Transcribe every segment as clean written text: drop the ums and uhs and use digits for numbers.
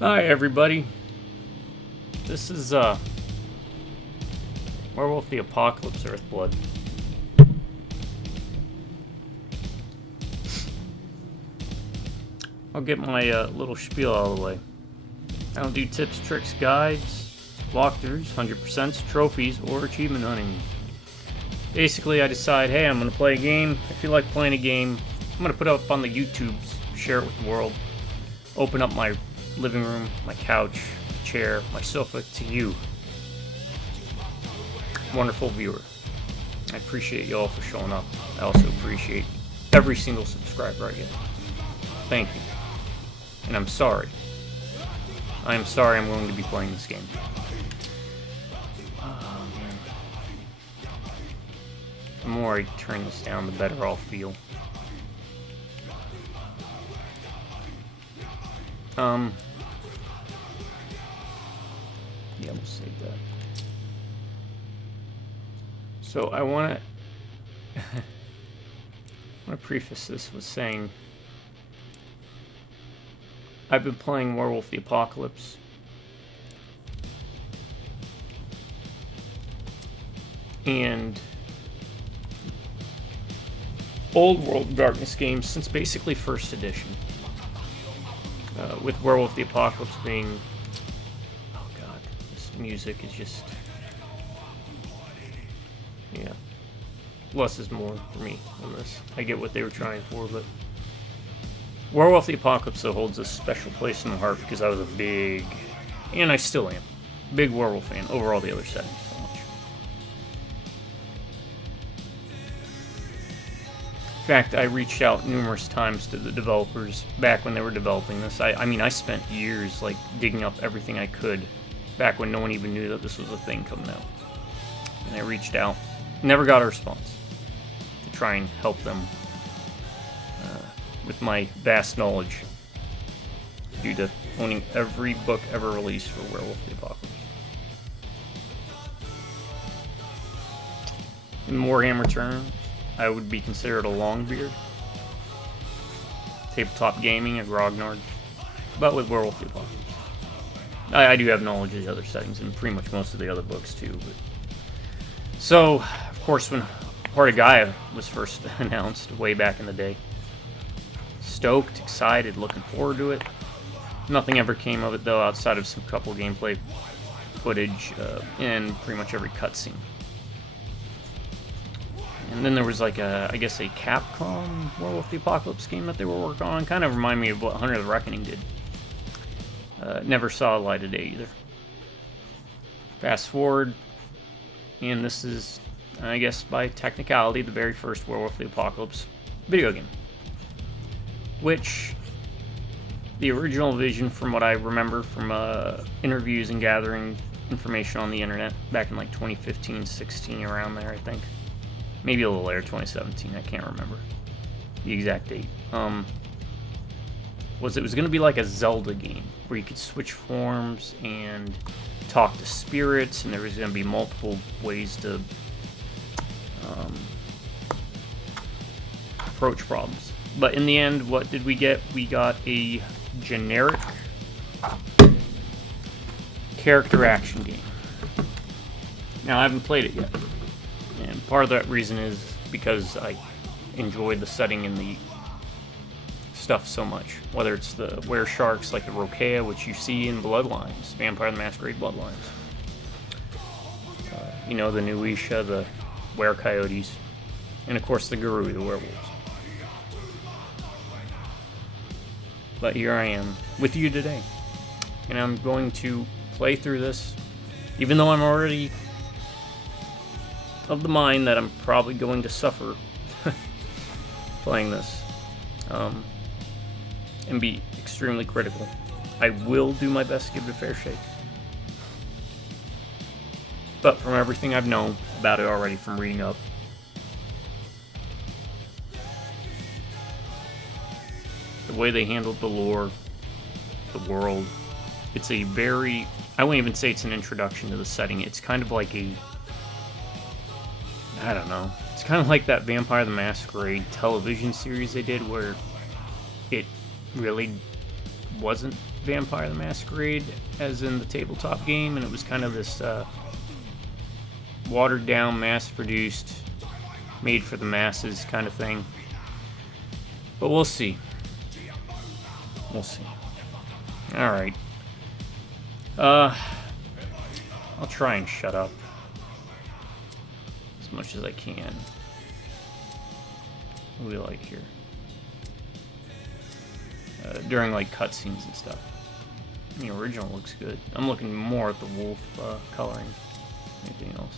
Hi everybody, this is Werewolf The Apocalypse Earthblood. I'll get my little spiel out of the way. I don't do tips, tricks, guides, walkthroughs, 100%, trophies, or achievement hunting. Basically, I decide, hey, I'm going to play a game. If you like playing a game, I'm going to put it up on the YouTubes, share it with the world, open up my living room, my couch, chair, my sofa to you, wonderful viewer. I appreciate you all for showing up. I also appreciate every single subscriber I get. Thank you. And I'm sorry. I am sorry I'm going to be playing this game. Oh, man. The more I turn this down, the better I'll feel. Yeah, we'll save that. So I want to preface this with saying I've been playing Werewolf The Apocalypse and Old World Darkness games since basically first edition. With Werewolf The Apocalypse being... Oh god, this music is just... Yeah. Less is more for me on this. I get what they were trying for, but... Werewolf The Apocalypse though holds a special place in my heart because I was a big... And I still am. Big Werewolf fan over all the other settings so much. In fact, I reached out numerous times to the developers back when they were developing this. I mean, I spent years like digging up everything I could back when no one even knew that this was a thing coming out. And I reached out, never got a response to try and help them with my vast knowledge due to owning every book ever released for Werewolf The Apocalypse. In Warhammer terms, I would be considered a longbeard. Tabletop gaming, a grognard. But with Werewolf The Apocalypse. I do have knowledge of the other settings and pretty much most of the other books too. But... So, of course, when Heart of Gaia was first announced way back in the day, stoked, excited, looking forward to it. Nothing ever came of it though outside of some couple gameplay footage and pretty much every cutscene. And then there was like I guess a Capcom Werewolf The Apocalypse game that they were working on. Kind of remind me of what Hunter the Reckoning did. Never saw the light of day either. Fast forward, and this is, I guess by technicality, the very first Werewolf The Apocalypse video game. Which, the original vision from what I remember from interviews and gathering information on the internet back in like 2015, 16, around there I think. Maybe a little later, 2017, I can't remember the exact date. Was it was going to be like a Zelda game where you could switch forms and talk to spirits, and there was going to be multiple ways to approach problems. But in the end, what did we get? We got a generic character action game. Now, I haven't played it yet. And part of that reason is because I enjoyed the setting and the stuff so much. Whether it's the weresharks like the Rokea, which you see in Bloodlines, Vampire the Masquerade Bloodlines. You know, the Nuisha, the Were-Coyotes, and of course the Guru, the werewolves. But here I am with you today. And I'm going to play through this, even though I'm already of the mind that I'm probably going to suffer playing this and be extremely critical. I will do my best to give it a fair shake. But from everything I've known about it already from reading up, the way they handled the lore, the world, it's a very, I wouldn't even say it's an introduction to the setting. It's kind of like a, I don't know. It's kind of like that Vampire the Masquerade television series they did where it really wasn't Vampire the Masquerade as in the tabletop game, and it was kind of this watered down, mass-produced, made for the masses kind of thing. But we'll see. We'll see. Alright. I'll try and shut up as much as I can. What do we like here? During like cutscenes and stuff. The original looks good. I'm looking more at the wolf coloring. Anything else?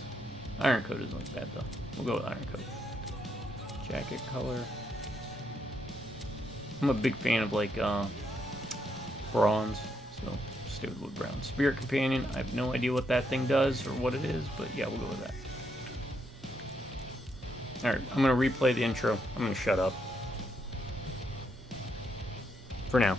Iron coat doesn't look bad though. We'll go with iron coat. Jacket color. I'm a big fan of like bronze, so stay with wood brown. Spirit companion. I have no idea what that thing does or what it is, but yeah, we'll go with that. All right, I'm gonna replay the intro. I'm gonna shut up for now.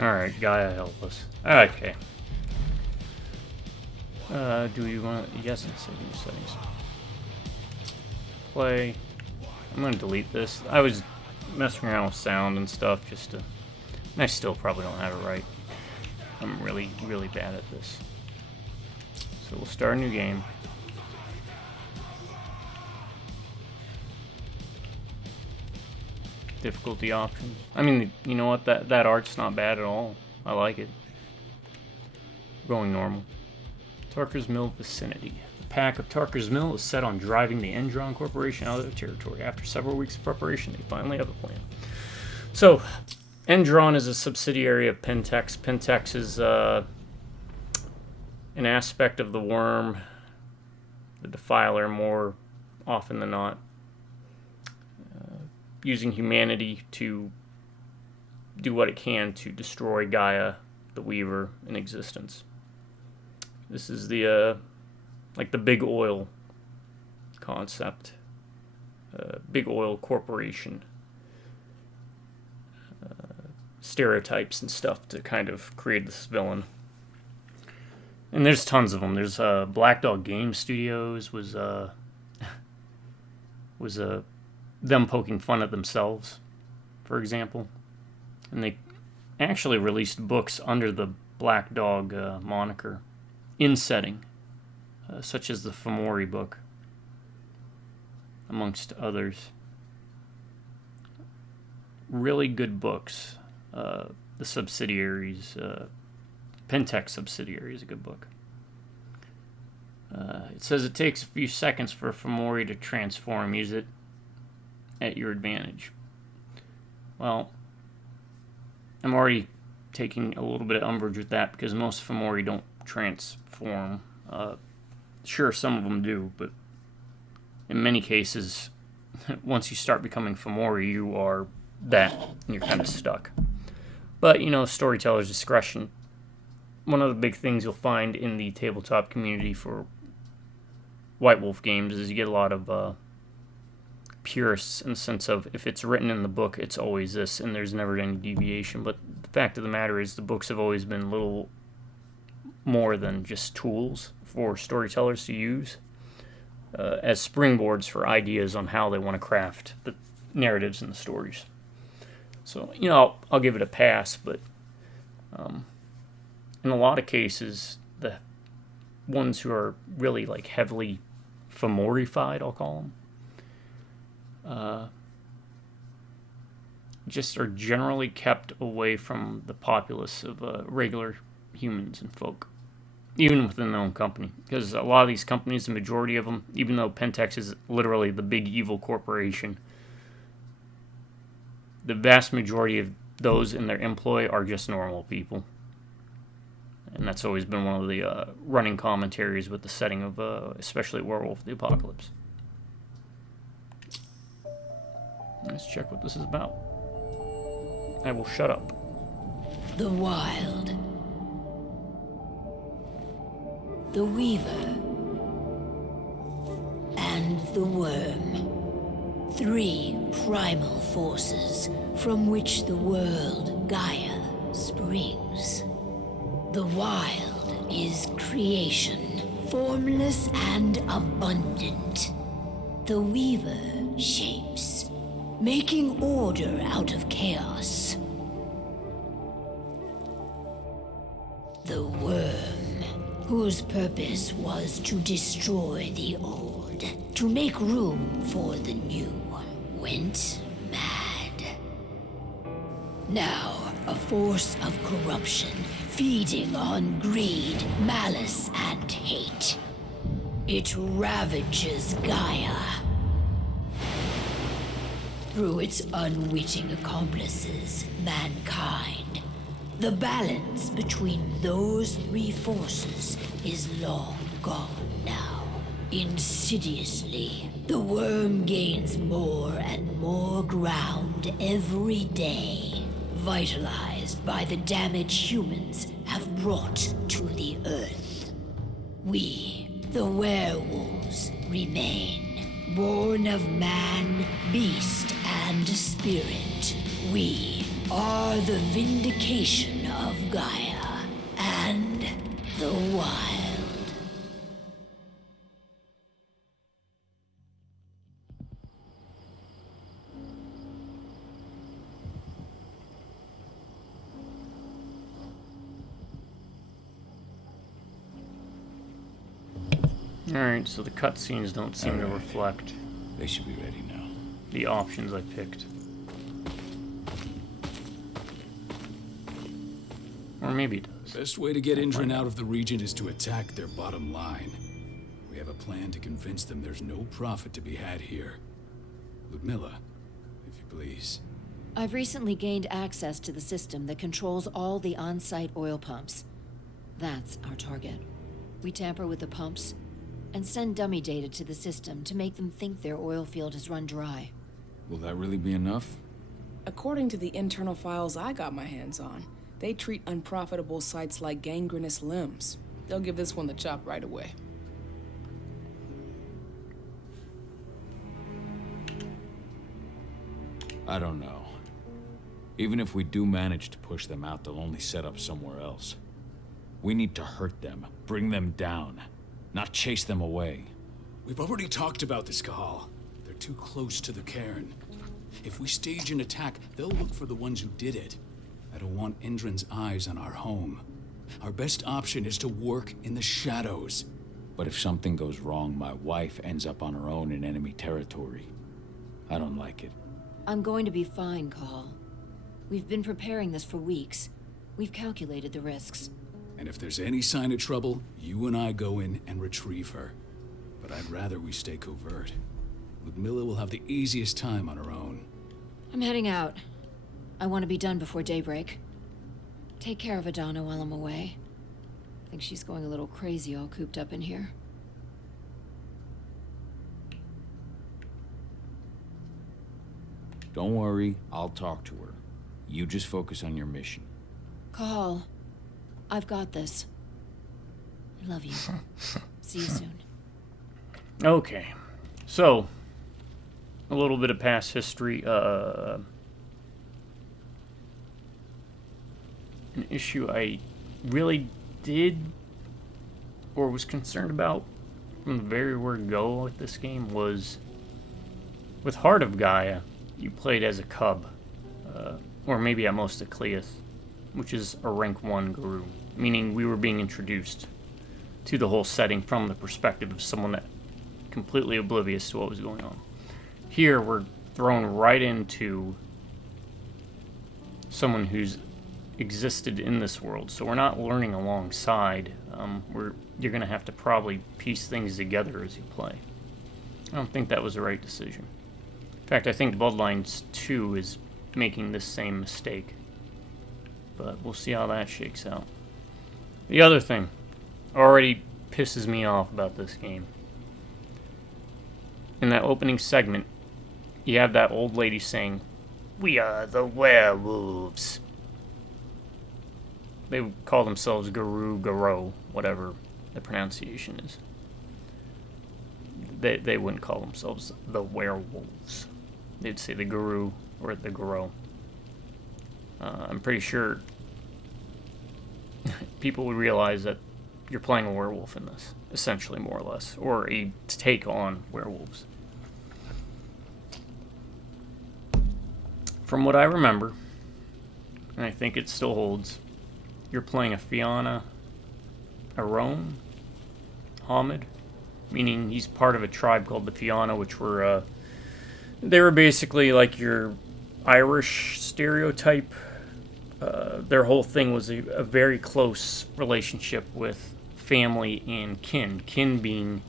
Alright, Gaia, help us. Okay. Do we want to... Yes, it's settings. Play. I'm going to delete this. I was messing around with sound and stuff just to... And I still probably don't have it right. I'm really, really bad at this. So we'll start a new game. Difficulty options. I mean, you know what? That art's not bad at all. I like it. Going normal. Tarker's Mill vicinity. The pack of Tarker's Mill is set on driving the Endron Corporation out of their territory. After several weeks of preparation, they finally have a plan. So, Endron is a subsidiary of Pentex. Pentex is an aspect of the Wyrm, the Defiler, more often than not, using humanity to do what it can to destroy Gaia, the Weaver, in existence. This is the like the big oil concept, big oil corporation, stereotypes and stuff to kind of create this villain. And there's tons of them. There's Black Dog Game Studios was them poking fun at themselves, for example, and they actually released books under the Black Dog moniker in setting, such as the Fomori book, amongst others. Really good books. The subsidiaries, Pentex subsidiary is a good book. It says it takes a few seconds for Fomori to transform. Use it at your advantage. Well, I'm already taking a little bit of umbrage with that because most Fomori don't transform. Sure, some of them do, but in many cases, once you start becoming Fomori, you are that, and you're kind of stuck. But, you know, storyteller's discretion. One of the big things you'll find in the tabletop community for White Wolf games is you get a lot of purists in the sense of if it's written in the book, it's always this, and there's never any deviation. But the fact of the matter is the books have always been little more than just tools for storytellers to use as springboards for ideas on how they want to craft the narratives and the stories. So, you know, I'll give it a pass, but in a lot of cases, the ones who are really like heavily Fomorified, I'll call them, just are generally kept away from the populace of regular humans and folk, even within their own company. Because a lot of these companies, the majority of them, even though Pentex is literally the big evil corporation, the vast majority of those in their employ are just normal people. And that's always been one of the running commentaries with the setting of especially Werewolf The Apocalypse. Let's check what this is about. I will shut up. The Wild. The Weaver. And the Wyrm. 3 primal forces from which the world Gaia springs. The Wild is creation, formless and abundant. The Weaver shapes, making order out of chaos. The Wyrm, whose purpose was to destroy the old, to make room for the new, went mad. Now, a force of corruption, feeding on greed, malice, and hate. It ravages Gaia. Through its unwitting accomplices, mankind, the balance between those 3 forces is long gone now. Insidiously, the Wyrm gains more and more ground every day, vitalized by the damage humans have brought to the Earth. We, the werewolves, remain, born of man, beast, and spirit. We are the vindication of Gaia and the Wild. Alright, so the cutscenes don't seem to reflect They should be ready now. the options I picked. Or maybe it does. Best way to get Indran out of the region is to attack their bottom line. We have a plan to convince them there's no profit to be had here. Ludmilla, if you please. I've recently gained access to the system that controls all the on-site oil pumps. That's our target. We tamper with the pumps and send dummy data to the system to make them think their oil field has run dry. Will that really be enough? According to the internal files I got my hands on, they treat unprofitable sites like gangrenous limbs. They'll give this one the chop right away. I don't know. Even if we do manage to push them out, they'll only set up somewhere else. We need to hurt them, bring them down, not chase them away. We've already talked about this, Cahal. They're too close to the cairn. If we stage an attack, they'll look for the ones who did it. I don't want Endron's eyes on our home. Our best option is to work in the shadows. But if something goes wrong, my wife ends up on her own in enemy territory. I don't like it. I'm going to be fine, Cahal. We've been preparing this for weeks. We've calculated the risks. And if there's any sign of trouble, you and I go in and retrieve her. But I'd rather we stay covert. Ludmilla will have the easiest time on her own. I'm heading out. I want to be done before daybreak. Take care of Adana while I'm away. I think she's going a little crazy all cooped up in here. Don't worry, I'll talk to her. You just focus on your mission. Cahal, I've got this. I love you. See you soon. Okay, so a little bit of past history. An issue I really did or was concerned about from the very word go with this game was with Heart of Gaia, you played as a cub, or maybe at most a Cleith, which is a rank 1 guru, meaning we were being introduced to the whole setting from the perspective of someone that completely oblivious to what was going on. Here, we're thrown right into someone who's existed in this world, so we're not learning alongside. You're going to have to probably piece things together as you play. I don't think that was the right decision. In fact, I think Bloodlines 2 is making this same mistake, but we'll see how that shakes out. The other thing already pisses me off about this game. In that opening segment, you have that old lady saying, "We are the werewolves." They would call themselves Guru, Garo, whatever the pronunciation is. They wouldn't call themselves the werewolves. They'd say the Guru or the Garo. I'm pretty sure people would realize that you're playing a werewolf in this, essentially, more or less, or a take on werewolves. From what I remember, and I think it still holds, you're playing a Fianna, a Rome, Hamid, meaning he's part of a tribe called the Fianna, which were, they were basically like your Irish stereotype. Their whole thing was a very close relationship with family and kin. Kin being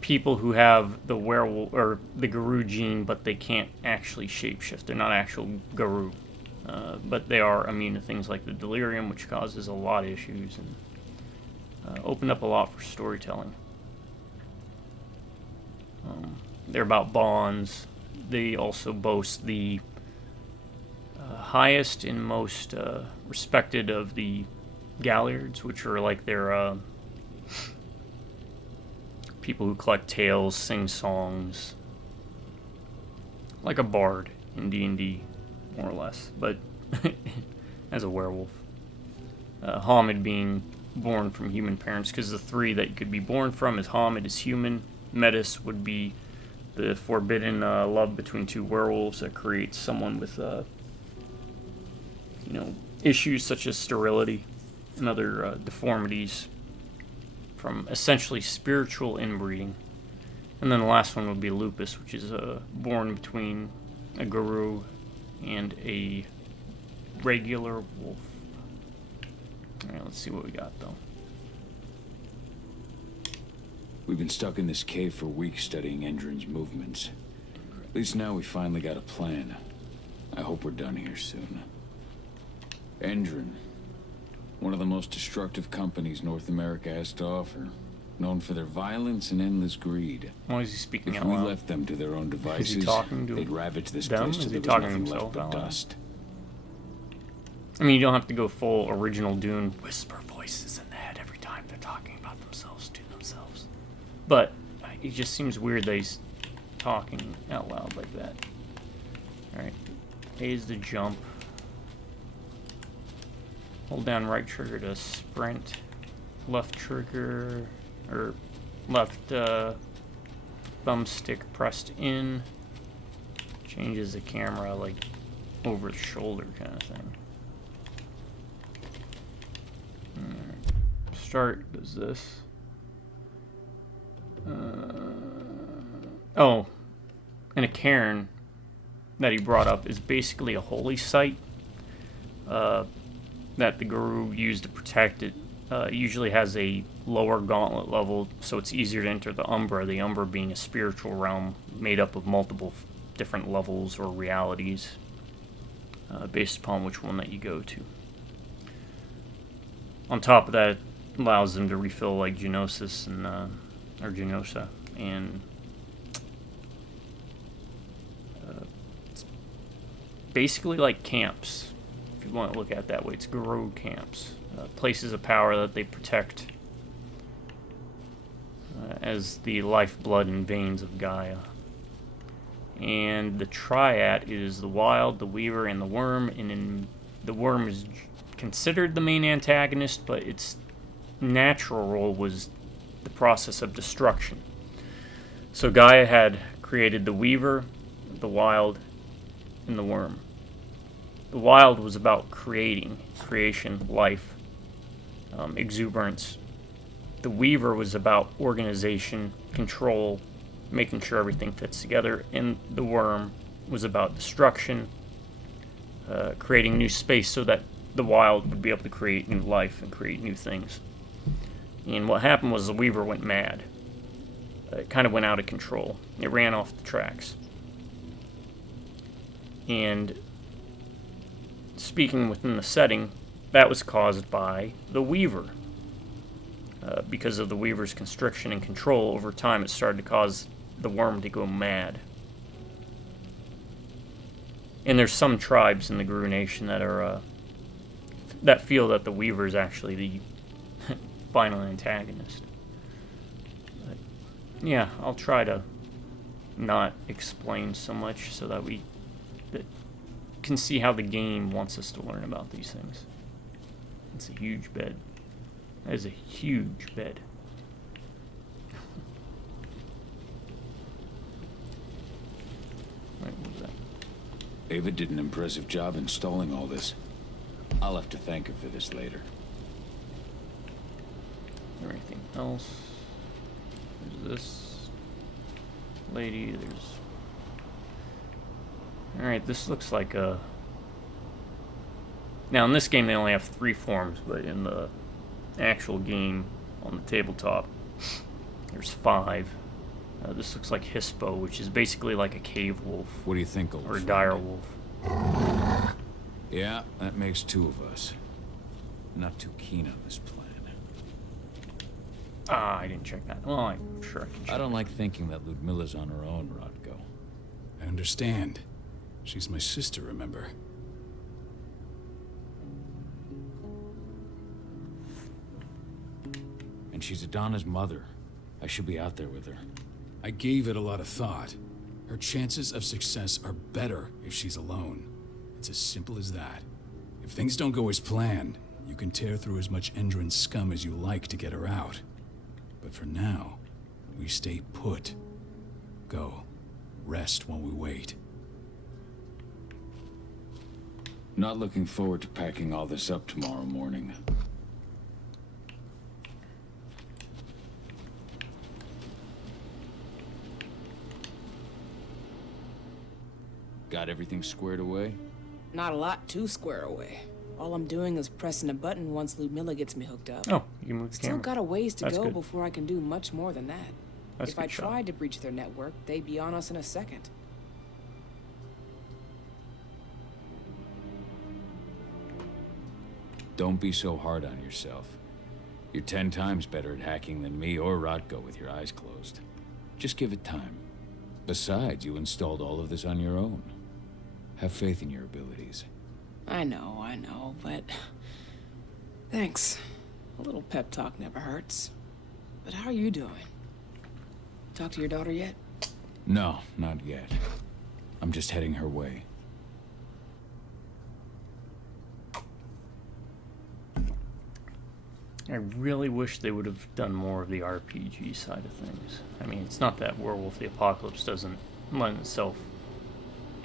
people who have the werewolf or the Guru gene, but they can't actually shapeshift. They're not actual Guru, but they are immune to things like the delirium, which causes a lot of issues and opened up a lot for storytelling. They're about bonds. They also boast the highest and most respected of the Galliards, which are like their people who collect tales, sing songs, like a bard in D&D, more or less, but as a werewolf. Hamid being born from human parents, because the three that you could be born from is Hamid is human, Metis would be the forbidden love between two werewolves that creates someone with issues such as sterility and other deformities from essentially spiritual inbreeding. And then the last one would be Lupus, which is born between a Guru and a regular wolf. Alright, let's see what we got, though. We've been stuck in this cave for weeks studying Endron's movements. At least now we finally got a plan. I hope we're done here soon. Endron, one of the most destructive companies North America has to offer. Known for their violence and endless greed. Why is he speaking If out we loud? left them to their own devices, Is he talking to they'd ravage this them? place Is till he there was talking to nothing himself left but out loud? dust. I mean, you don't have to go full original Dune whisper voices in the head every time they're talking about themselves to themselves. But it just seems weird that he's talking out loud like that. Alright. A is the jump. Hold down right trigger to sprint. Left trigger, or left thumbstick pressed in. Changes the camera like over the shoulder kind of thing. Start does this. Oh, and a cairn that he brought up is basically a holy site that the guru used to protect it. It usually has a lower gauntlet level, so it's easier to enter the Umbra, the Umbra being a spiritual realm made up of multiple different levels or realities, based upon which one that you go to. On top of that, it allows them to refill like Genosis and or Genosa, and it's basically like camps. If you want to look at it that way, it's Guru camps, places of power that they protect as the lifeblood and veins of Gaia. And the triad is the Wild, the Weaver, and the Wyrm. And the Wyrm is considered the main antagonist, but its natural role was the process of destruction. So Gaia had created the Weaver, the Wild, and the Wyrm. The Wild was about creation, life, exuberance. The Weaver was about organization, control, making sure everything fits together, and the Wyrm was about destruction, creating new space so that the Wild would be able to create new life and create new things. And what happened was the Weaver went mad. It kind of went out of control. It ran off the tracks. And speaking within the setting, that was caused by the Weaver. Because of the Weaver's constriction and control, over time it started to cause the Wyrm to go mad. And there's some tribes in the Guru Nation that are that feel that the Weaver is actually the final antagonist. But, yeah, I'll try to not explain so much so that we can see how the game wants us to learn about these things. It's a huge bed. That is a huge bed. Right, what was that? Ava did an impressive job installing all this. I'll have to thank her for this later. Is there anything else? There's this lady, there's... Alright, this looks like a... Now, in this game they only have 3 forms, but in the actual game on the tabletop, there's 5. This looks like Hispo, which is basically like a cave wolf. What do you think, old Or a friend? dire wolf. Yeah, that makes 2 of us. Not too keen on this plan. Ah, I didn't check that. Well, I'm sure I can check. I don't like thinking that Ludmilla's on her own, Rodko. I understand. She's my sister, remember? And she's Adana's mother. I should be out there with her. I gave it a lot of thought. Her chances of success are better if she's alone. It's as simple as that. If things don't go as planned, you can tear through as much Endron scum as you like to get her out. But for now, we stay put. Go. Rest while we wait. Not looking forward to packing all this up tomorrow morning. Got everything squared away? Not a lot to square away. All I'm doing is pressing a button once Ludmilla gets me hooked up. Oh, you can move the Still camera. got a ways to That's go good. before I can do much more than that. That's If a I good shot. tried to breach their network, they'd be on us in a second. Don't be so hard on yourself. You're 10 times better at hacking than me or Rodko with your eyes closed. Just give it time. Besides, you installed all of this on your own. Have faith in your abilities. I know, but... Thanks. A little pep talk never hurts. But how are you doing? Talk to your daughter yet? No, not yet. I'm just heading her way. I really wish they would have done more of the RPG side of things. I mean, it's not that Werewolf the Apocalypse doesn't lend itself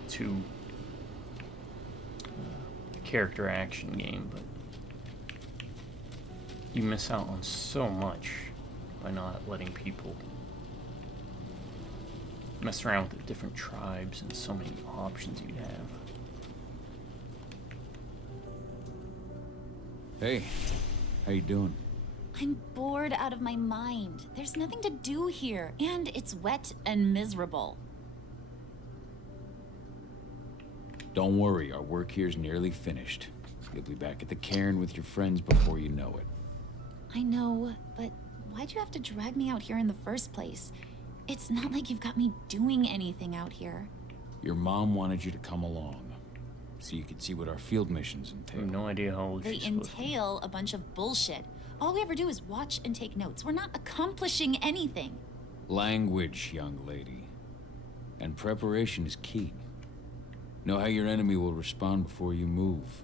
to a character action game, but you miss out on so much by not letting people mess around with the different tribes and so many options you have. Hey, how you doing? I'm bored out of my mind. There's nothing to do here, and it's wet and miserable. Don't worry, our work here's nearly finished. You'll be back at the cairn with your friends before you know it. I know, but why'd you have to drag me out here in the first place? It's not like you've got me doing anything out here. Your mom wanted you to come along, so you could see what our field missions I entail. have no idea how old They she's supposed to be. entail a bunch of bullshit. All we ever do is watch and take notes. We're not accomplishing anything. Language, young lady. And preparation is key. Know how your enemy will respond before you move.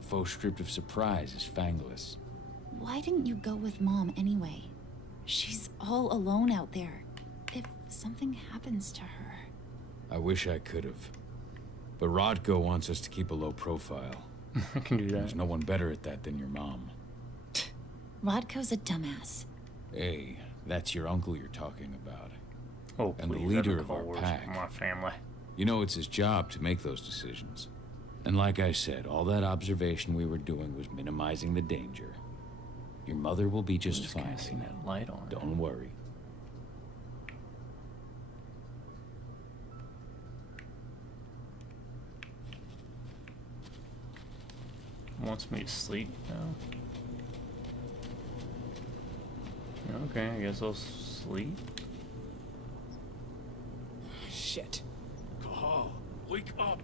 Faux script of surprise is fangless. Why didn't you go with Mom anyway? She's all alone out there. If something happens to her... I wish I could have. But Rodko wants us to keep a low profile. I can do that. There's no one better at that than your mom. Rodko's a dumbass. Hey, that's your uncle you're talking about. Oh, And the please, leader never of call our wars pack. from my family. You know it's his job to make those decisions. And like I said, all that observation we were doing was minimizing the danger. Your mother will be just fine. Casting that light on. Don't worry. Wants me to sleep now. Okay, I guess I'll sleep. Shit. Cahal, wake up.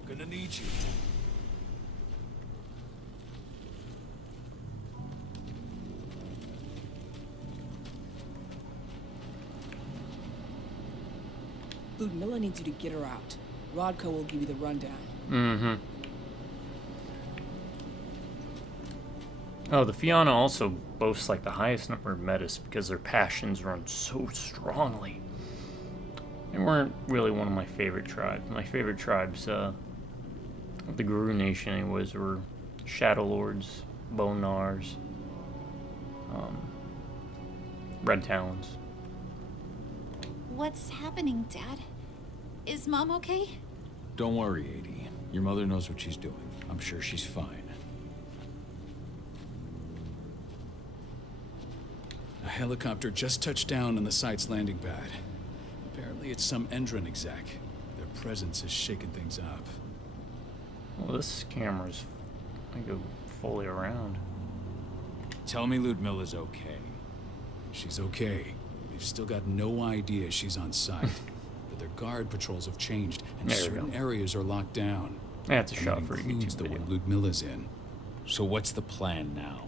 We're gonna need you. Ludmilla needs you to get her out. Rodko will give you the rundown. Mm-hmm. Oh, the Fianna also boasts like the highest number of metas because their passions run so strongly. They weren't really one of my favorite tribes. My favorite tribes, of the Guru Nation anyways, were Shadow Lords, Bone Gnars, Red Talons. What's happening, Dad? Is Mom okay? Don't worry, Adie. Your mother knows what she's doing. I'm sure she's fine. A helicopter just touched down on the site's landing pad. Apparently it's some Endron exec. Their presence is shaking things up. Well, this camera's I go fully around. Tell me Ludmilla's okay. She's okay. They've still got no idea she's on site. But their guard patrols have changed, and There we certain go. areas are locked down. That's a And shot that for a includes YouTube the video. one Ludmilla's in. So what's the plan now?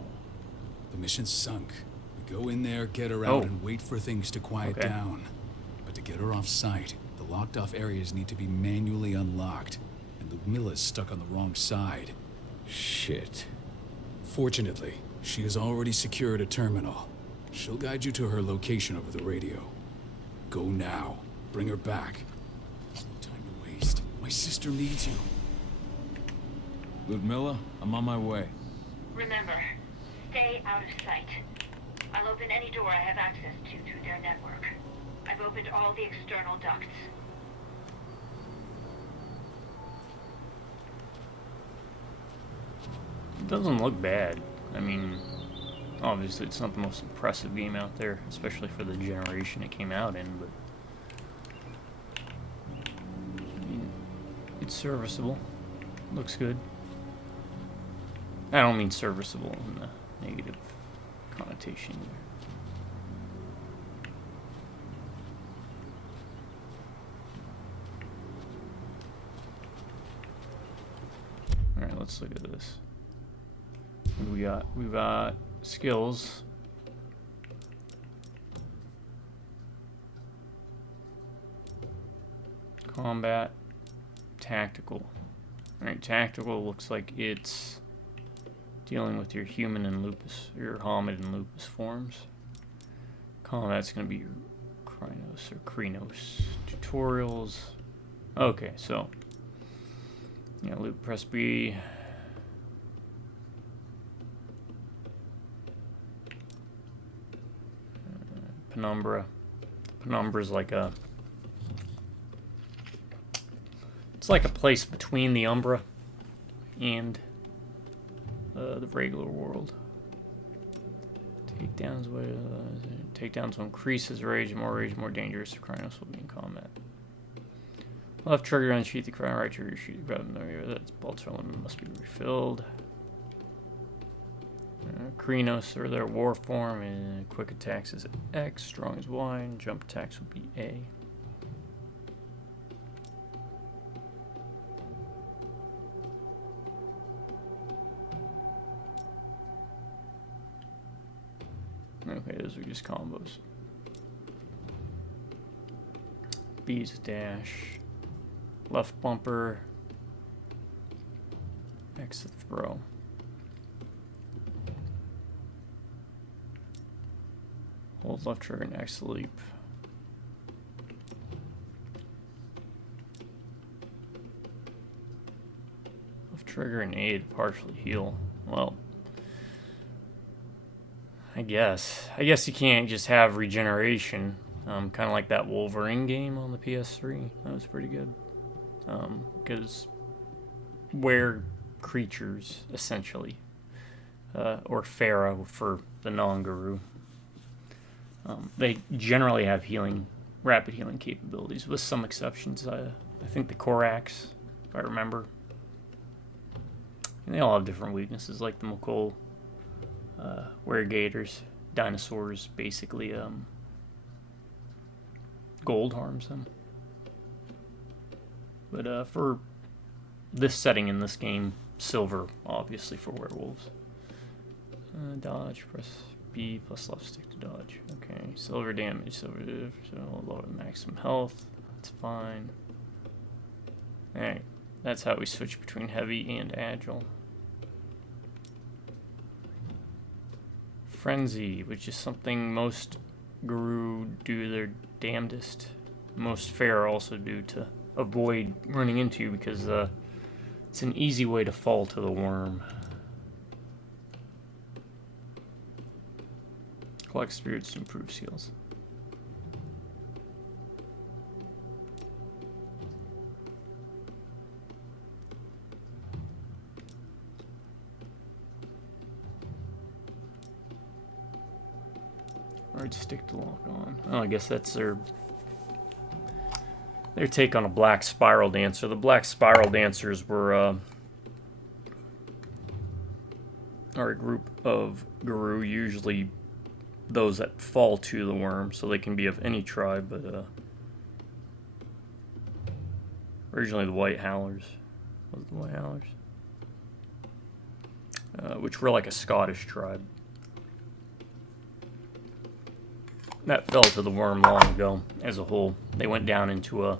The mission's sunk. We go in there, get her Oh. out, and wait for things to quiet Okay. down. But to get her off site, the locked-off areas need to be manually unlocked. And Ludmilla's stuck on the wrong side. Shit. Fortunately, she has already secured a terminal. She'll guide you to her location over the radio. Go now. Bring her back. There's no time to waste. My sister needs you. Ludmilla, I'm on my way. Remember, stay out of sight. I'll open any door I have access to through their network. I've opened all the external ducts. It doesn't look bad. I mean, obviously it's not the most impressive game out there, especially for the generation it came out in, but I mean, it's serviceable. Looks good. I don't mean serviceable in the negative connotation either. Alright, let's look at this. What do we got? We've got skills. Combat. Tactical. Alright, tactical looks like it's dealing with your human and lupus, your homid and lupus forms. Combat's going to be your Krynos or Krenos. Tutorials. Okay, so yeah, loop, press B. Penumbra. Penumbra's like a... It's like a place between the Umbra and the regular world. Takedowns will increase his rage. The more dangerous the Krynos will be in combat. Left trigger unsheath the Krynos, right trigger shoot the Krynos. That's bolts element must be refilled. Krenos, or their war form, and quick attacks is X, strong is Y, and jump attacks will be A. Okay, those are just combos. B is dash. Left bumper. X to throw. Hold left trigger and X to leap. Left trigger and A to partially heal. Well, I guess you can't just have regeneration. Kind of like that Wolverine game on the PS3. That was pretty good. Because were creatures, essentially. Or Pharaoh for the non-guru. They generally have rapid healing capabilities, with some exceptions. I think the Korax, if I remember. And they all have different weaknesses, like the Mokol, Weregators, dinosaurs, basically, gold harms them. But for this setting in this game, silver, obviously, for werewolves. Dodge, press B plus left stick to dodge. Okay, silver damage, silver, so lower the maximum health. That's fine. Alright, that's how we switch between heavy and agile. Frenzy, which is something most guru do their damnedest. Most fair also do to avoid running into, because it's an easy way to fall to the Wyrm. Collect spirits to improve skills. Alright, stick to lock on. Oh, I guess that's their take on a Black Spiral Dancer. The Black Spiral Dancers were are a group of guru, usually those that fall to the Wyrm, so they can be of any tribe, but originally the White Howlers. Was it the White Howlers? Which were like a Scottish tribe. That fell to the Wyrm long ago as a whole. They went down into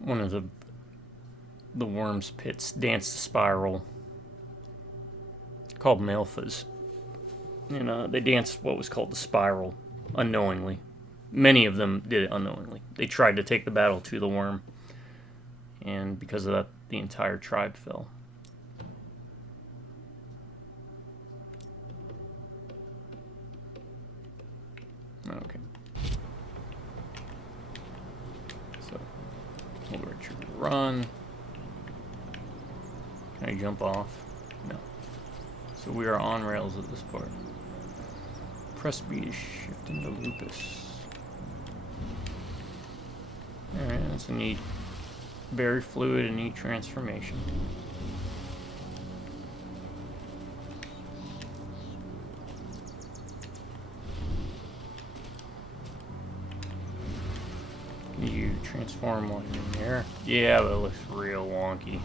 one of the Wyrm's pits, danced the spiral, called Malphas. And they danced what was called the spiral, unknowingly. Many of them did it unknowingly. They tried to take the battle to the Wyrm, and because of that, the entire tribe fell. Okay. So, hold right trigger to run. Can I jump off? No. So we are on rails at this part. Press B to shift into lupus. Alright, that's a neat, very fluid and neat transformation. You transform one in there. Yeah, but it looks real wonky.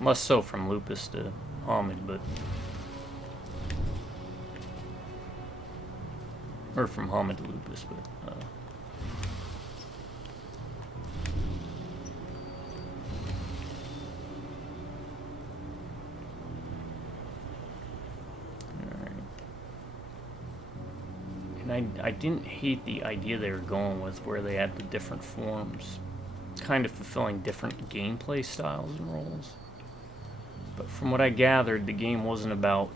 Less so from lupus to homid, but... or from homid to lupus, but... I didn't hate the idea they were going with, where they had the different forms, kind of fulfilling different gameplay styles and roles. But from what I gathered, the game wasn't about,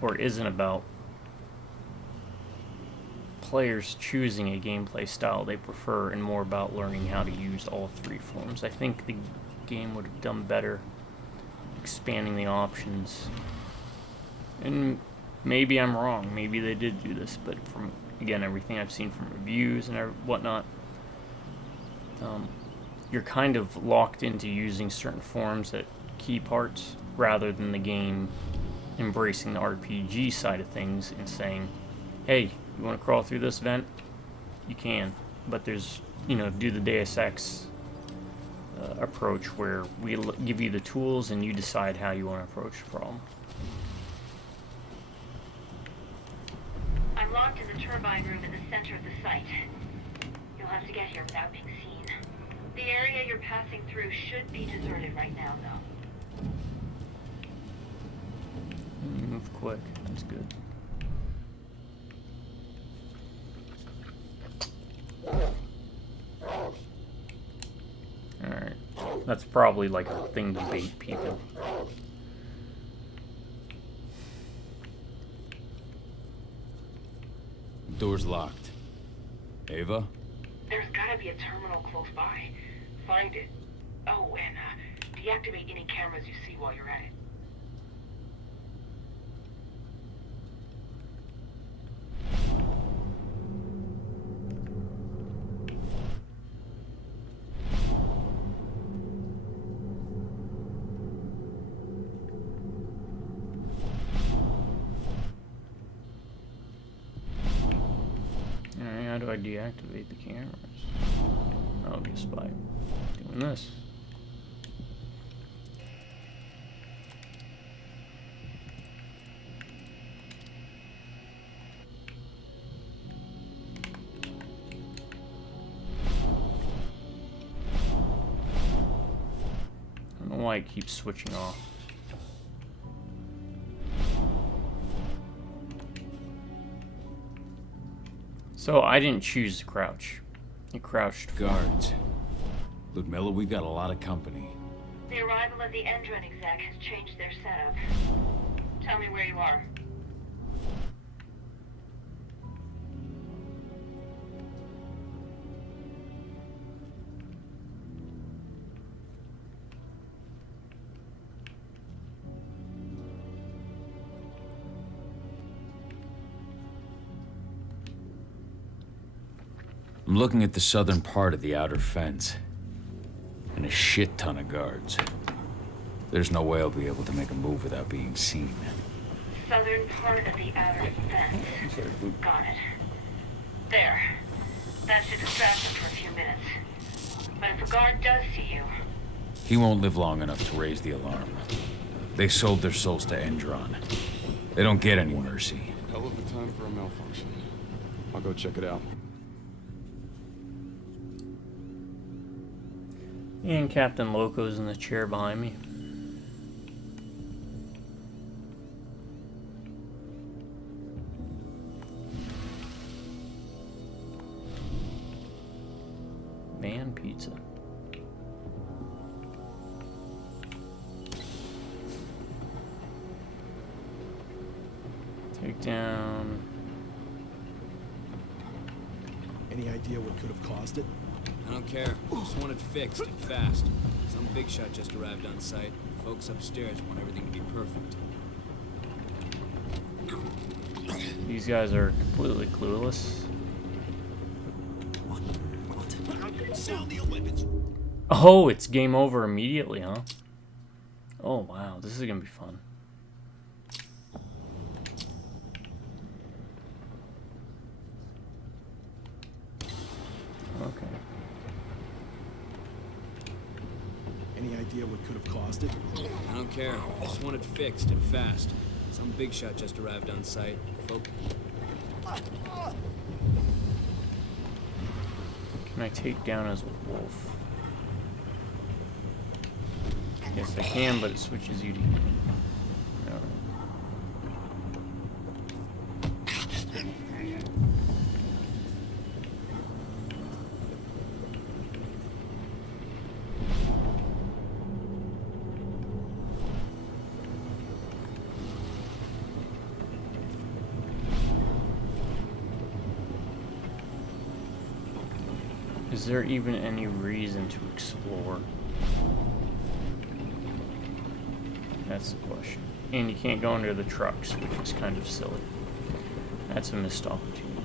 or isn't about, players choosing a gameplay style they prefer, and more about learning how to use all three forms. I think the game would have done better expanding the options. And maybe I'm wrong, maybe they did do this, but from, again, everything I've seen from reviews and whatnot, you're kind of locked into using certain forms at key parts, rather than the game embracing the RPG side of things and saying, hey, you want to crawl through this vent? You can. But there's, do the Deus Ex approach, where we give you the tools and you decide how you want to approach the problem. I'm locked in the turbine room in the center of the site. You'll have to get here without being seen. The area you're passing through should be deserted right now, though. Move quick. That's good. Alright. That's probably like a thing to bait people. Door's locked. Ava? There's gotta be a terminal close by. Find it. Oh, and deactivate any cameras you see while you're at it. Alright, how do I deactivate the cameras? Oh, just by doing this. I don't know why it keeps switching off. So I didn't choose to crouch. It crouched. Guards. Ludmilla, we've got a lot of company. The arrival of the Endron exec has changed their setup. Tell me where you are. I'm looking at the southern part of the outer fence. And a shit ton of guards. There's no way I'll be able to make a move without being seen. Southern part of the outer fence. Got it. There. That should distract him for a few minutes. But if a guard does see you... He won't live long enough to raise the alarm. They sold their souls to Endron. They don't get any mercy. Hell of a time for a malfunction. I'll go check it out. And Captain Loco's in the chair behind me. Van pizza. Take down. Any idea what could have caused it? I don't care. Just want it fixed and fast. Some big shot just arrived on site. Folks upstairs want everything to be perfect. These guys are completely clueless. Oh, it's game over immediately, huh? Oh, wow. This is gonna be fun. Okay. Any idea what could have caused it? I don't care. Just want it fixed and fast. Some big shot just arrived on site. Folks. Can I take down as a wolf? Yes, I can, but it switches you to human. Alright. Is there even any reason to explore? That's the question. And you can't go under the trucks, which is kind of silly. That's a missed opportunity.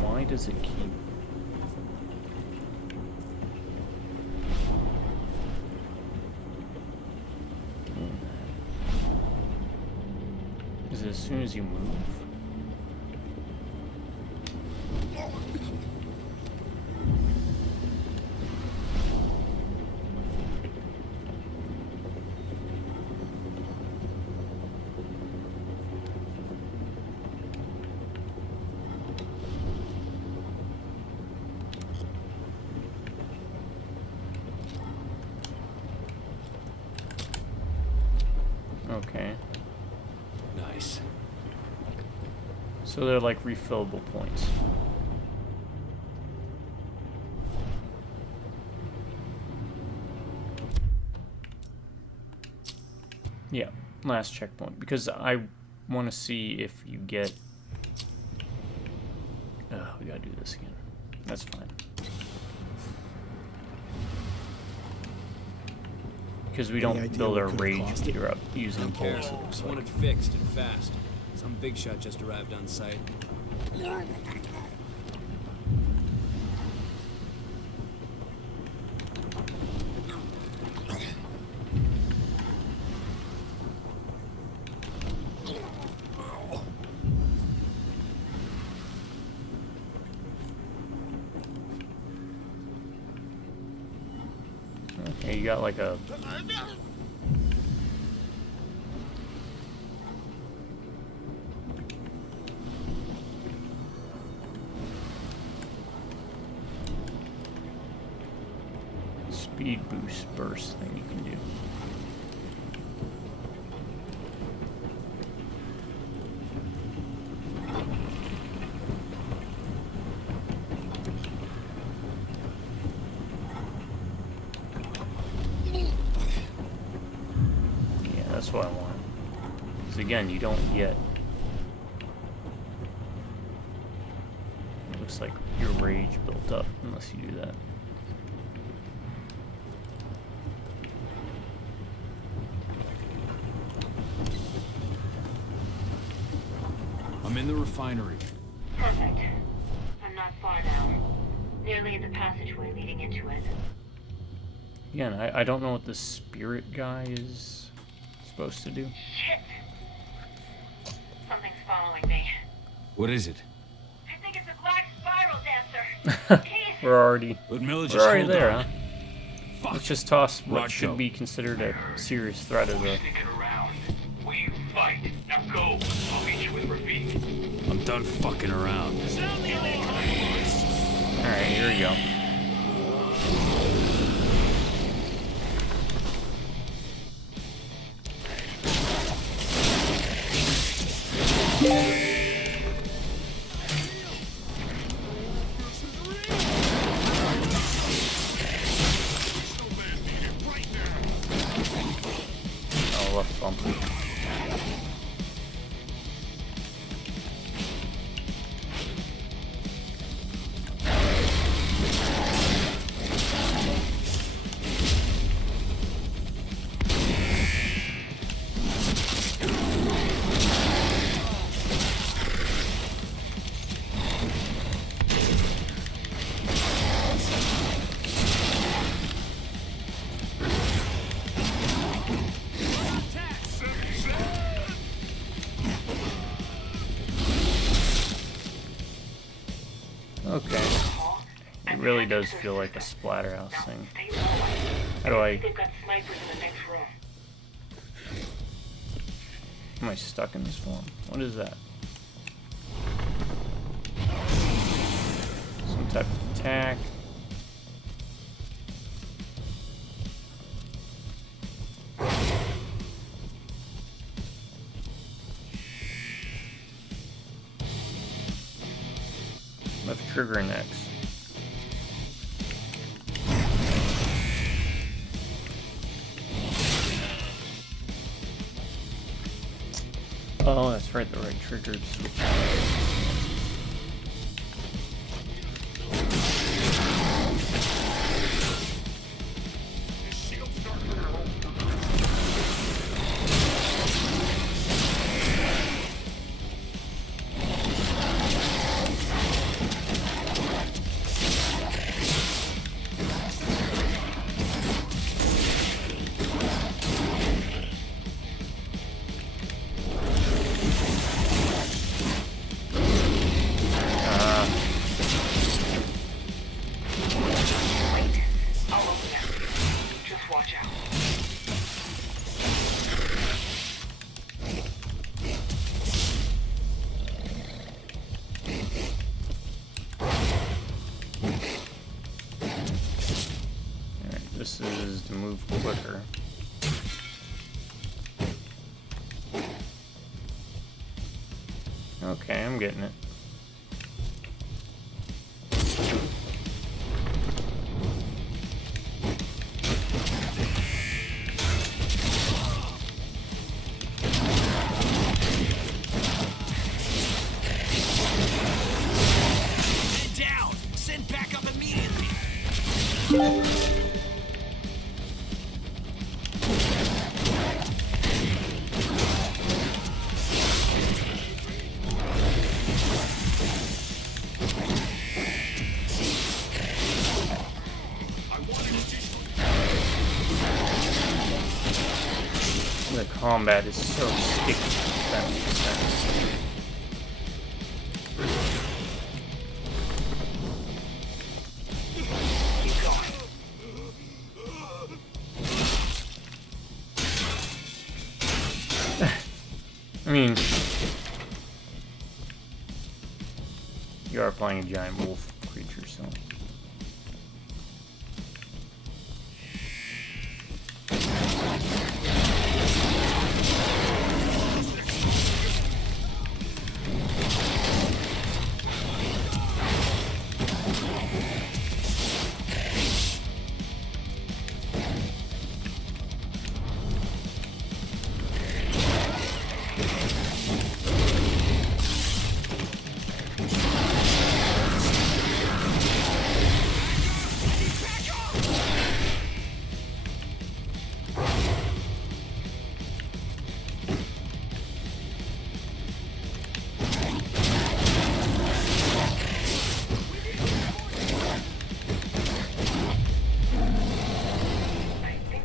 Why does it keep... doing that? Is it as soon as you move? Okay. Nice. So they're like refillable points. Yeah, last checkpoint. Because I want to see if you get... we gotta do this again. That's fine. Because we don't build our rage meter up using bolts. Just want it fixed and fast. Some big shot just arrived on site. Okay, you got like a... speed boost burst thing you can do. Yeah, that's what I want. Because again, you don't get... It looks like your rage built up unless you do that. I'm in the refinery. Perfect. I'm not far now. Nearly in the passageway leading into it. Again, I don't know what the spirit guy is supposed to do. Shit! Something's following me. What is it? I think it's a black spiral dancer. Keith! We're already Hold there, on. huh? Fuck. Let's just toss what Roger. should be considered a serious threat as a... around. We fight. Now go. I'll meet you with Rafik. I'm done fucking around. Alright, here we go. Oh, left bump. Okay. It really does feel like a splatterhouse thing. How do I... They've got snipers in the next room. Am I stuck in this form? What is that? Some type of attack. Left trigger and X. Oh, that's right, the right trigger to switch. This is to move quicker. Okay, I'm getting it. Head down! Send back up immediately! The combat is so sticky. That makes sense. Keep going. I mean, you are playing a giant wolf creature, so.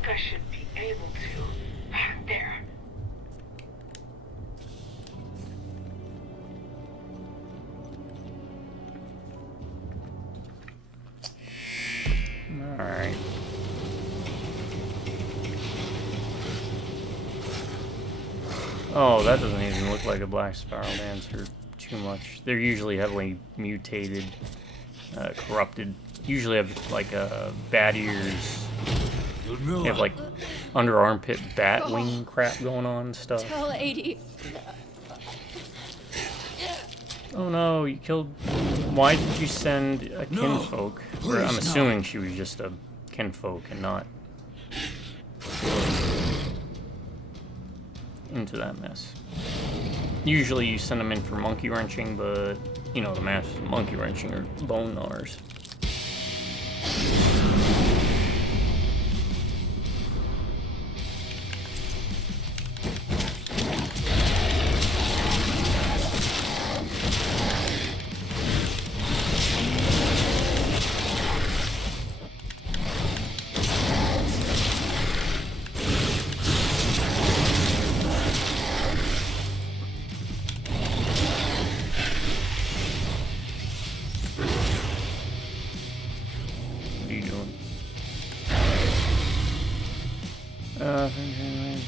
I should be able to. There. Alright. Oh, that doesn't even look like a black spiral dancer too much. They're usually heavily mutated, corrupted. Usually have like bat ears. They have like under armpit bat wing crap going on and stuff. Tell 80. Oh no, you killed. Why did you send a kinfolk? Or I'm assuming she was just a kinfolk and not into that mess. Usually you send them in for monkey wrenching, but you know the masters of monkey wrenching are bone gnawers.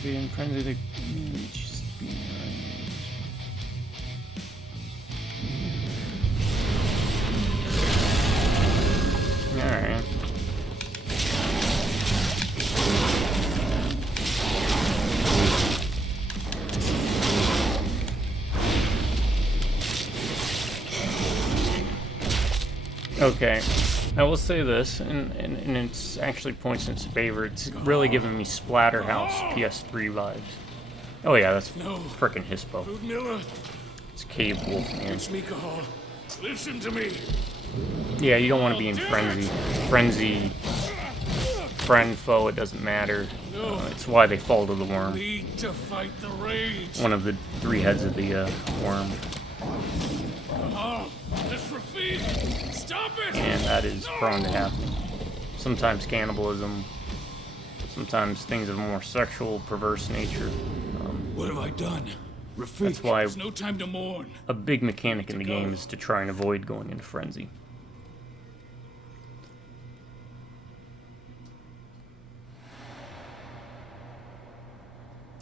Being friendly to alright. Okay. I will say this, and it's actually points in its favor. It's really giving me Splatterhouse PS3 vibes. Oh yeah, that's No. frickin' Hispo. Ludmilla, It's Cave Wolf, man. it's me, Cahal. Listen to me. Yeah, you don't want to be in frenzy. Frenzy, friend, foe, it doesn't matter. It's why they fall to the worm. Need to fight the rage. One of the 3 heads of the worm. Cahal, this Rafid. Stop it! And that is prone to happen. Sometimes cannibalism. Sometimes things of a more sexual, perverse nature. What have I done? Rafid, That's why there's no time to mourn. a big mechanic in the game is to try and avoid going into frenzy.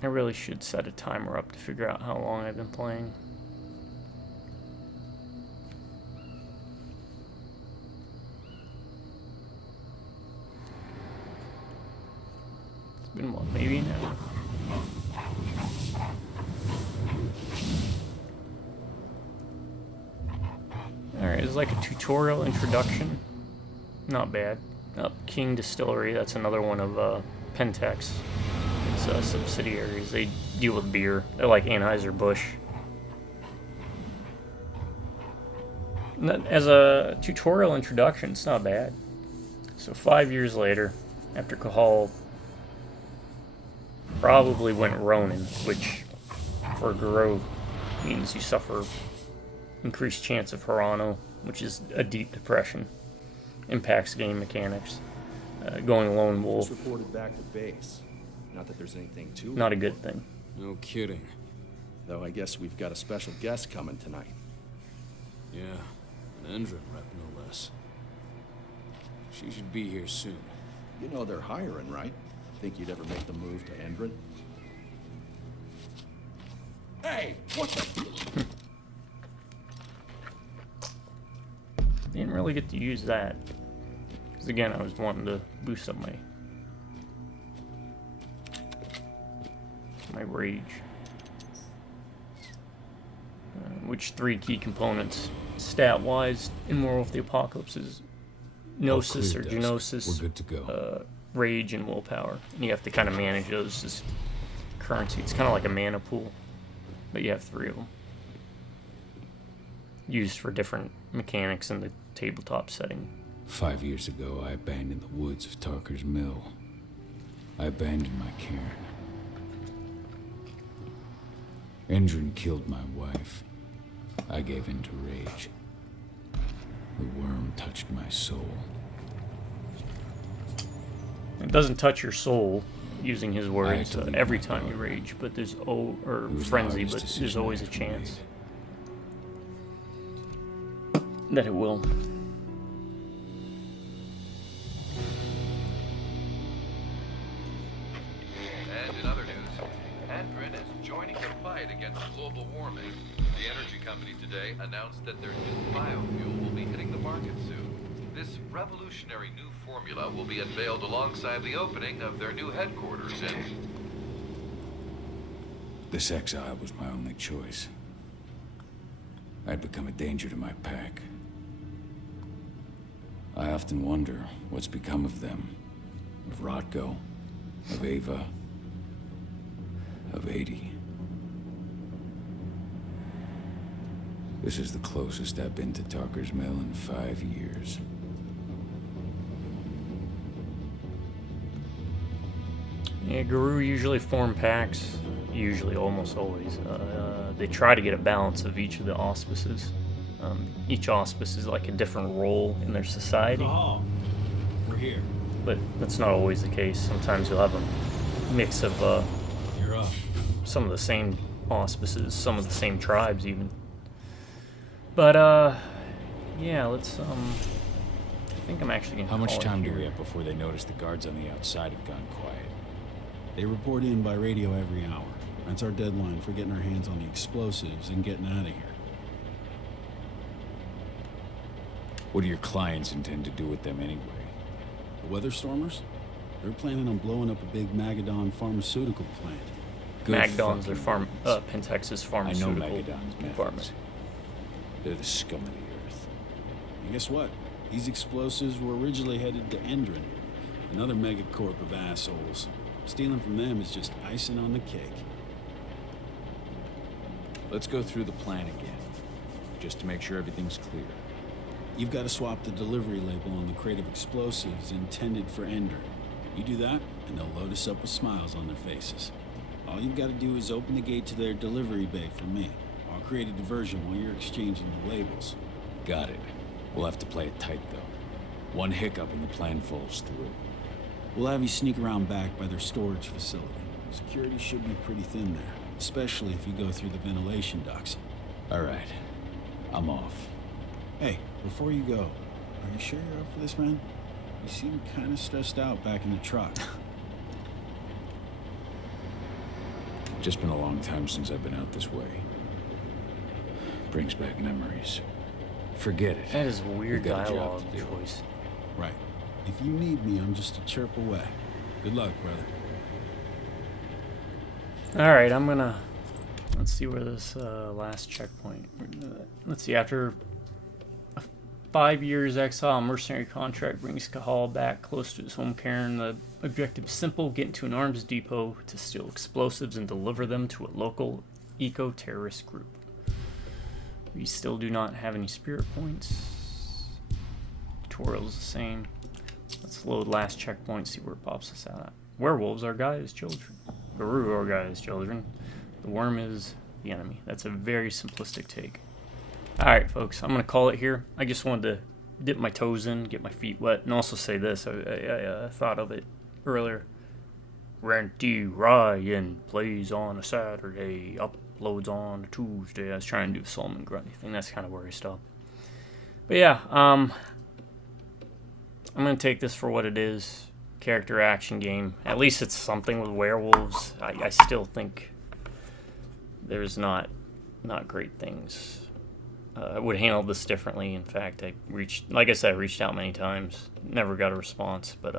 I really should set a timer up to figure out how long I've been playing. It's been what, maybe an hour? Alright, it's like a tutorial introduction. Not bad. King Distillery, that's another one of Pentex. It's subsidiaries. They deal with beer. They're like Anheuser-Busch. As a tutorial introduction, it's not bad. So 5 years later, after Cahal probably went Ronin, which for Garou means you suffer increased chance of Hirano, which is a deep depression. Impacts game mechanics. Going lone wolf. Just reported back to base. Not that there's anything to it. Not a good thing. No kidding. Though I guess we've got a special guest coming tonight. Yeah, an Endron rep, no less. She should be here soon. You know they're hiring, right? Think you'd ever make the move to Endron? Hey, what the? Didn't really get to use that. Because again, I was wanting to boost up my rage. Which 3 key components, stat-wise, in Werewolf the Apocalypse is Gnosis or Genosis, We're good to go. Rage, and Willpower. And you have to kind of manage those as currency. It's kind of like a mana pool, but you have 3 of them. Used for different mechanics in the tabletop setting. 5 years ago, I abandoned the woods of Tarker's Mill. I abandoned my cairn. Endron killed my wife. I gave in to rage. The worm touched my soul. It doesn't touch your soul, using his words, leave every my time you daughter. rage, but there's or It was the frenzy, hardest but there's decision I always a ever chance made. that it will. And in other news, Endron is joining the fight against global warming. The energy company today announced that their new biofuel will be hitting the market soon. This revolutionary new formula will be unveiled alongside the opening of their new headquarters in... This exile was my only choice. I'd become a danger to my pack. I often wonder what's become of them. Of Rotko, of Ava, of 80. This is the closest I've been to Tarker's Mill in 5 years. Yeah, Garou usually form packs, usually, almost always. They try to get a balance of each of the auspices. Each auspice is like a different role in their society. Oh, we're here. But that's not always the case. Sometimes you'll have a mix of You're up. some of the same auspices, some of the same tribes even. But yeah, let's I think I'm actually gonna How much call it time do here. we have before they notice the guards on the outside have gone quiet? They report in by radio every hour. That's our deadline for getting our hands on the explosives and getting out of here. What do your clients intend to do with them anyway? The Weatherstormers? They're planning on blowing up a big Magadon pharmaceutical plant. Magadon's their Pentex's pharmaceutical Magadon's department. methods. They're the scum of the earth. And guess what? These explosives were originally headed to Endron, another megacorp of assholes. Stealing from them is just icing on the cake. Let's go through the plan again, just to make sure everything's clear. You've got to swap the delivery label on the crate of explosives intended for Ender. You do that, and they'll load us up with smiles on their faces. All you've got to do is open the gate to their delivery bay for me. I'll create a diversion while you're exchanging the labels. Got it. We'll have to play it tight, though. One hiccup and the plan falls through. We'll have you sneak around back by their storage facility. Security should be pretty thin there, especially if you go through the ventilation ducts. All right. I'm off. Hey, before you go, are you sure you're up for this, man? You seem kind of stressed out back in the truck. Just been a long time since I've been out this way. Brings back memories. Forget it. That is a weird We've got a job dialogue to do. choice. Right. If you need me, I'm just a chirp away. Good luck, brother. Alright, I'm gonna... Let's see where this last checkpoint... Let's see, after 5 years exile, a mercenary contract brings Cahal back close to his home cairn. The objective is simple: get into an arms depot to steal explosives and deliver them to a local eco-terrorist group. We still do not have any spirit points. Tutorial is the same. Let's load last checkpoint, see where it pops us out at. Werewolves are guys, children. Guru are guys, children. The worm is the enemy. That's a very simplistic take. Alright, folks, I'm going to call it here. I just wanted to dip my toes in, get my feet wet, and also say this. I thought of it earlier. Randy Ryan plays on a Saturday, uploads on a Tuesday. I was trying to do a Solomon Grundy thing. That's kind of where I stopped. But yeah, I'm going to take this for what it is. Character action game. At least it's something with werewolves. I still think there's not great things. I would handle this differently. In fact, like I said, I reached out many times. Never got a response, but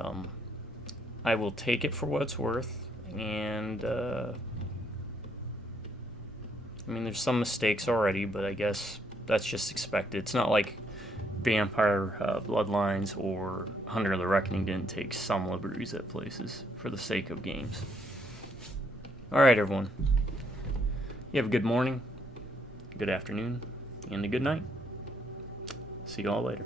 I will take it for what it's worth. And I mean, there's some mistakes already, but I guess that's just expected. It's not like Vampire Bloodlines or Hunter of the Reckoning didn't take some liberties at places for the sake of games. Alright, everyone. You have a good morning, good afternoon, and a good night. See you all later.